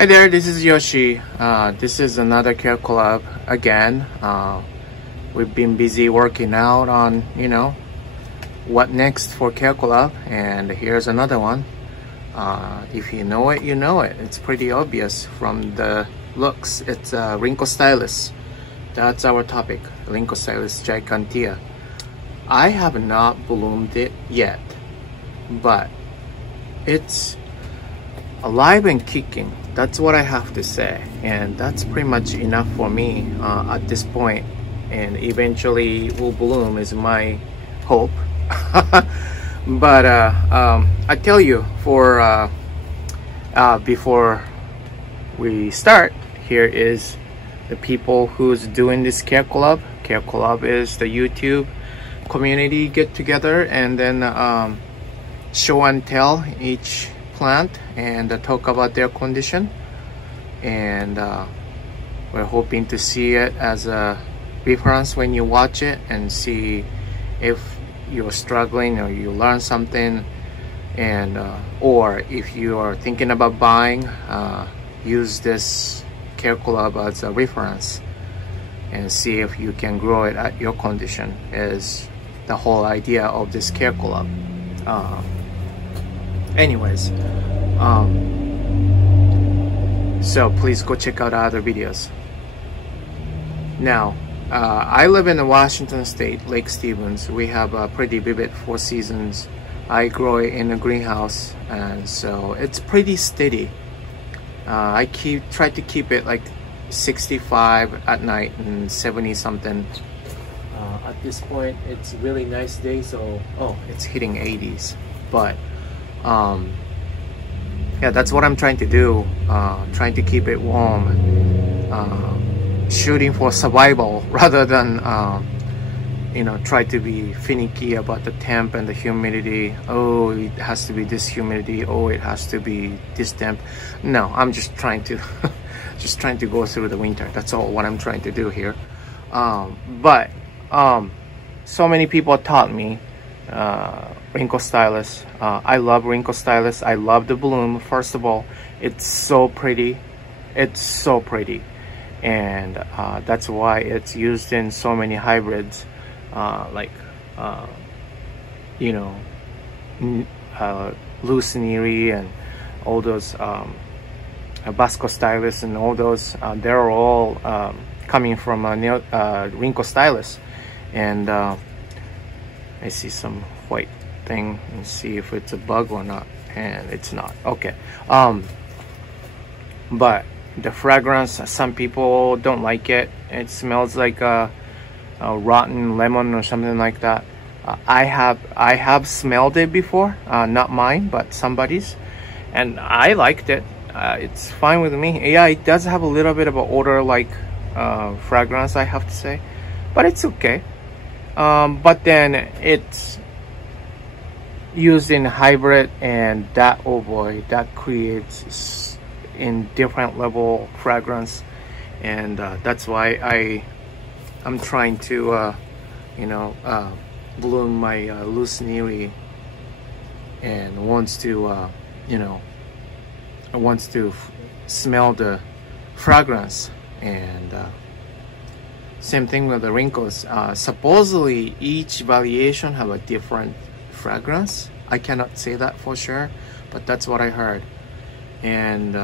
Hi there, this is Yoshi. This is another Care Collab again. We've been busy working out on, what next for Care Collab, and here's another one. If you know it, you know it. It's pretty obvious from the looks. It's Rhynchostylis. That's our topic, Rhynchostylis gigantea. I have not bloomed it yet, but it's alive and kicking. That's what I have to say, and that's pretty much enough for me at this point. And eventually will bloom is my hope. But I tell you, for before we start, here is the people who's doing this Care Collab. Care Collab is the YouTube community get together and then show and tell each plant and talk about their condition, and we're hoping to see it as a reference when you watch it and see if you're struggling or you learn something, and or if you are thinking about buying, use this Care Collab as a reference and see if you can grow it at your condition, is the whole idea of this Care Collab. Anyways, so please go check out other videos. Now, I live in Washington State, Lake Stevens. We have a pretty vivid 4 seasons. I grow it in a greenhouse, and so it's pretty steady. I try to keep it like 65 at night and 70 something. At this point, it's really nice day, so it's hitting 80s, but yeah, that's what I'm trying to do, trying to keep it warm, shooting for survival rather than try to be finicky about the temp and the humidity. Oh, it has to be this humidity, oh, it has to be this temp. No, I'm just trying to just trying to go through the winter. That's all what I'm trying to do here. But so many people taught me Rhynchostylis. I love Rhynchostylis. I love the bloom. First of all, it's so pretty. It's so pretty, and that's why it's used in so many hybrids, like Lucinieri and all those Bascostylis and all those. They're all coming from Rhynchostylis. And I see some white thing, and see if it's a bug or not, and it's not. Okay. But the fragrance, some people don't like it. It smells like a rotten lemon or something like that. I have smelled it before, not mine but somebody's, and I liked it. It's fine with me. Yeah, it does have a little bit of an odor like fragrance, I have to say, but it's okay. But then it's used in hybrid, and that, oh boy, that creates in different level fragrance, and that's why I'm trying to bloom my Lucinieri, and wants to smell the fragrance. And same thing with the wrinkles. Supposedly each variation have a different fragrance. I cannot say that for sure, but that's what I heard. And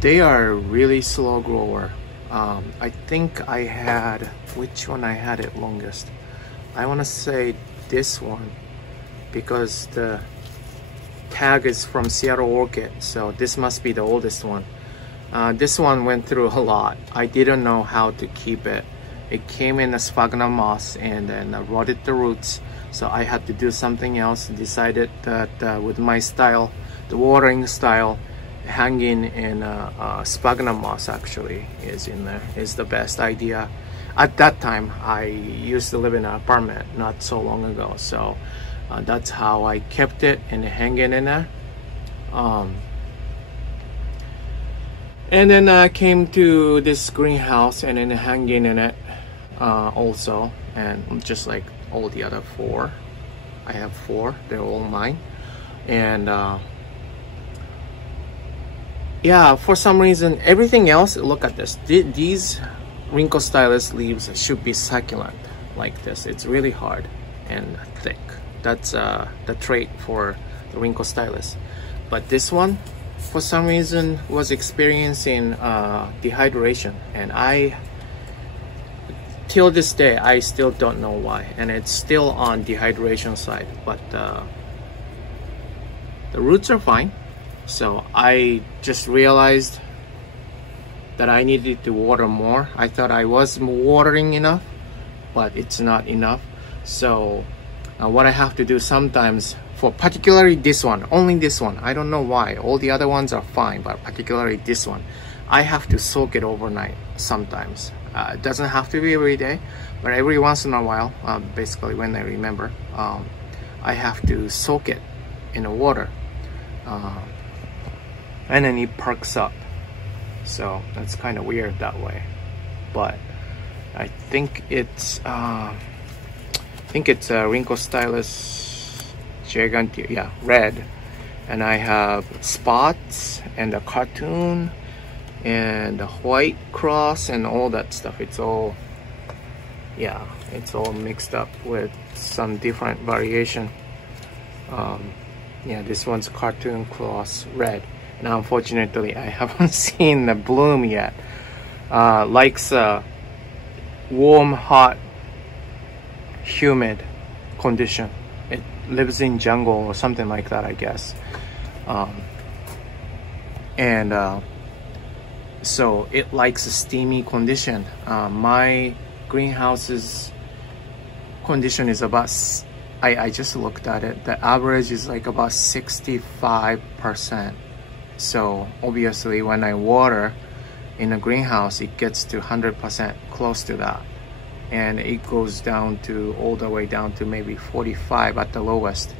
they are really slow grower. I think I had, which one I had it longest? I want to say this one, because the tag is from Seattle Orchid, so this must be the oldest one. This one went through a lot. I didn't know how to keep it. It came in a sphagnum moss, and then I rotted the roots, so I had to do something else. Decided that with my style, the watering style, hanging in sphagnum moss actually is the best idea. At that time, I used to live in an apartment not so long ago, so that's how I kept it and hanging in there. And then I came to this greenhouse and then hanging in it also, and just like all the other 4. I have 4, they're all mine. And yeah, for some reason, everything else, look at this. These Rhynchostylis leaves should be succulent like this. It's really hard and thick. That's the trait for the Rhynchostylis. But this one, for some reason, was experiencing dehydration, and till this day, I still don't know why, and it's still on dehydration side, but the roots are fine. So I just realized that I needed to water more. I thought I was watering enough, but it's not enough. So what I have to do sometimes, for particularly this one, only this one, I don't know why, all the other ones are fine, but particularly this one, I have to soak it overnight sometimes. It doesn't have to be every day, but every once in a while, basically when I remember, I have to soak it in the water, and then it perks up. So that's kind of weird that way, but I think it's Rhynchostylis gigantea, yeah, red, and I have spots and a cartoon and a white cross and all that stuff. It's all, yeah, it's all mixed up with some different variation. Yeah, this one's cartoon cross red, and unfortunately I haven't seen the bloom yet. Likes warm, hot, humid condition. It lives in jungle or something like that, I guess. So it likes a steamy condition. My greenhouse's condition is about, I just looked at it, the average is like about 65%. So obviously when I water in a greenhouse, it gets to 100%, close to that. And it goes down to, all the way down to maybe 45 at the lowest.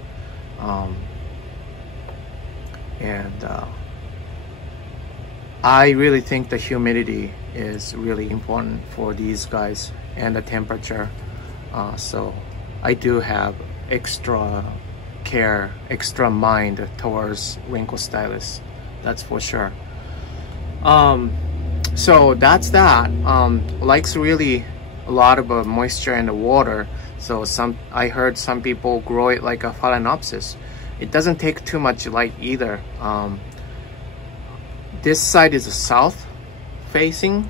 I really think the humidity is really important for these guys, and the temperature. So I do have extra care, extra mind towards Rhynchostylis, that's for sure. So that's that. Likes really a lot of moisture in the water. So I heard some people grow it like a phalaenopsis. It doesn't take too much light either. This side is south facing.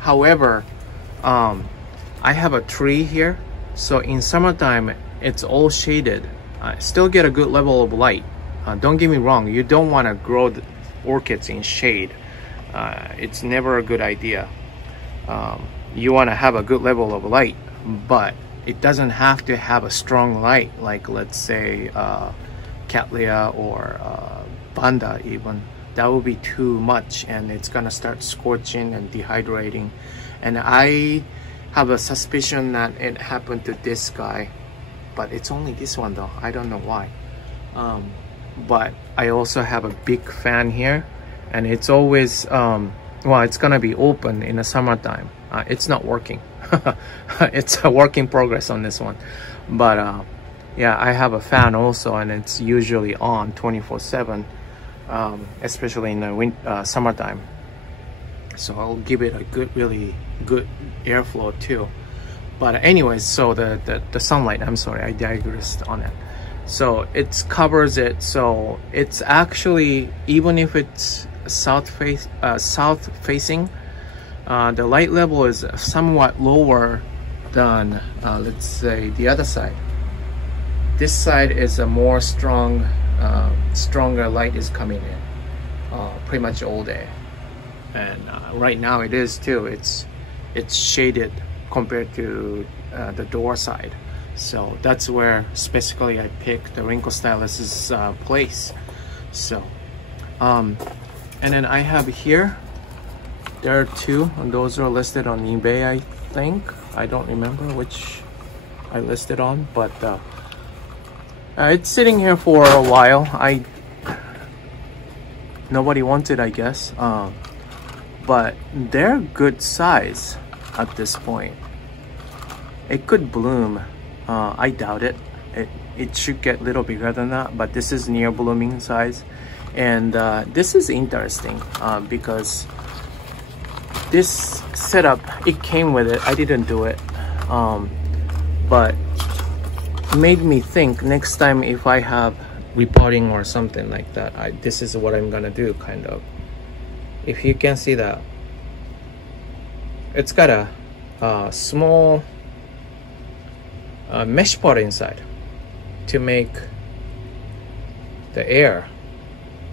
However, I have a tree here, so in summertime it's all shaded. I still get a good level of light. Don't get me wrong, you don't want to grow the orchids in shade. It's never a good idea. You want to have a good level of light, but it doesn't have to have a strong light, like let's say Cattleya or Banda even. That would be too much, and it's gonna start scorching and dehydrating. And I have a suspicion that it happened to this guy, but it's only this one though. I don't know why. But I also have a big fan here, and it's always well, it's gonna be open in the summertime. It's not working. It's a work in progress on this one, but yeah, I have a fan also, and it's usually on 24/7, especially in the summertime. So I'll give it a good, really good airflow too. But anyways, so the sunlight, I'm sorry, I digressed on it. So it covers it, so it's actually, even if it's south facing, the light level is somewhat lower than let's say the other side. This side is a more stronger light is coming in pretty much all day, and right now it is too. It's shaded compared to the door side, so that's where specifically I picked the Rhynchostylis's place. So and then I have here, there are two, and those are listed on eBay, I think. I don't remember which I listed on, but it's sitting here for a while. Nobody wants it, I guess. But they're good size at this point. It could bloom. I doubt it. It should get a little bigger than that, but this is near blooming size. And this is interesting because this setup, it came with it. I didn't do it, but made me think next time if I have repotting or something like that, this is what I'm gonna do, kind of. If you can see that, it's got a small mesh pot inside to make the air.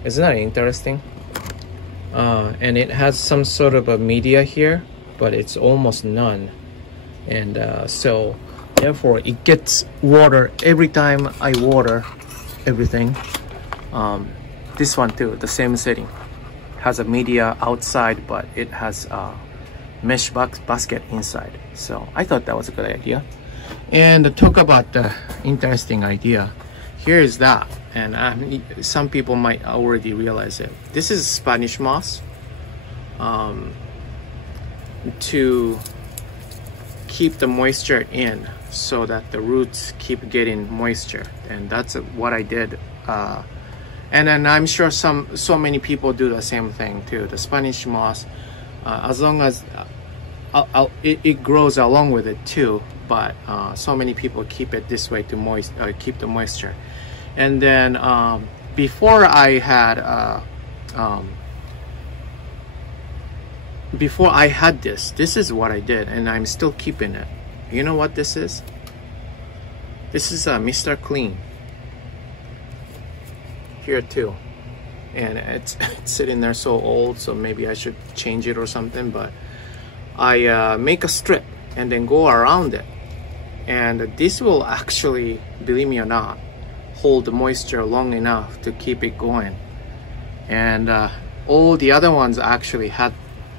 Isn't that interesting? And it has some sort of a media here, but it's almost none. And so therefore it gets water every time I water everything. This one too, the same setting, has a media outside, but it has a mesh basket inside. So I thought that was a good idea. And to talk about the interesting idea, here is that. And some people might already realize it. This is Spanish moss, to keep the moisture in, so that the roots keep getting moisture. And that's what I did. And then I'm sure so many people do the same thing too. The Spanish moss, as long as it grows along with it too, but so many people keep it this way to keep the moisture. And then before I had this is what I did, and I'm still keeping it. You know what this is? This is Mr. Clean here too, and it's sitting there so old, so maybe I should change it or something. But I make a strip and then go around it, and this will actually, believe me or not, hold the moisture long enough to keep it going. And all the other ones actually had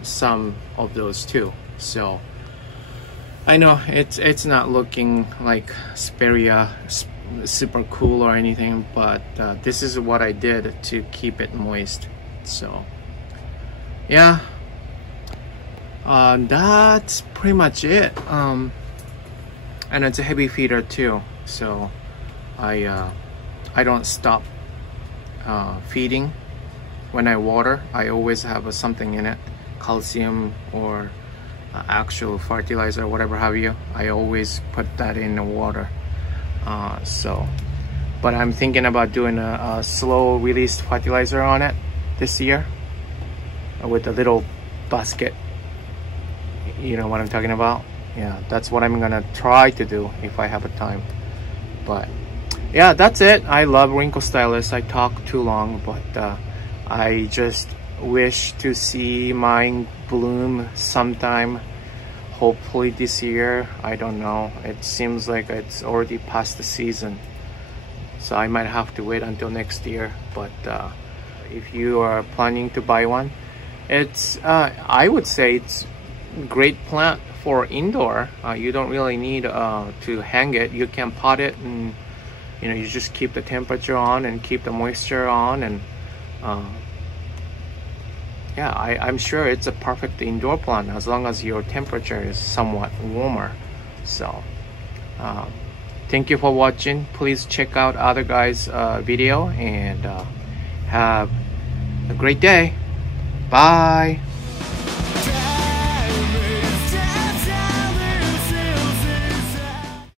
some of those too. So I know it's not looking like Speria super cool or anything, but this is what I did to keep it moist. So yeah, that's pretty much it. And it's a heavy feeder too, so I don't stop feeding when I water. I always have something in it, calcium or actual fertilizer, whatever have you. I always put that in the water. But I'm thinking about doing a slow release fertilizer on it this year with a little basket. You know what I'm talking about? Yeah, that's what I'm gonna try to do if I have a time. But yeah, that's it. I love Rhynchostylis. I talk too long, but I just wish to see mine bloom sometime, hopefully this year. I don't know, it seems like it's already past the season, so I might have to wait until next year. But if you are planning to buy one, it's I would say it's a great plant for indoor. You don't really need to hang it. You can pot it, and you know, you just keep the temperature on and keep the moisture on, and yeah, I'm sure it's a perfect indoor plant as long as your temperature is somewhat warmer. So thank you for watching. Please check out other guys' video, and have a great day. Bye.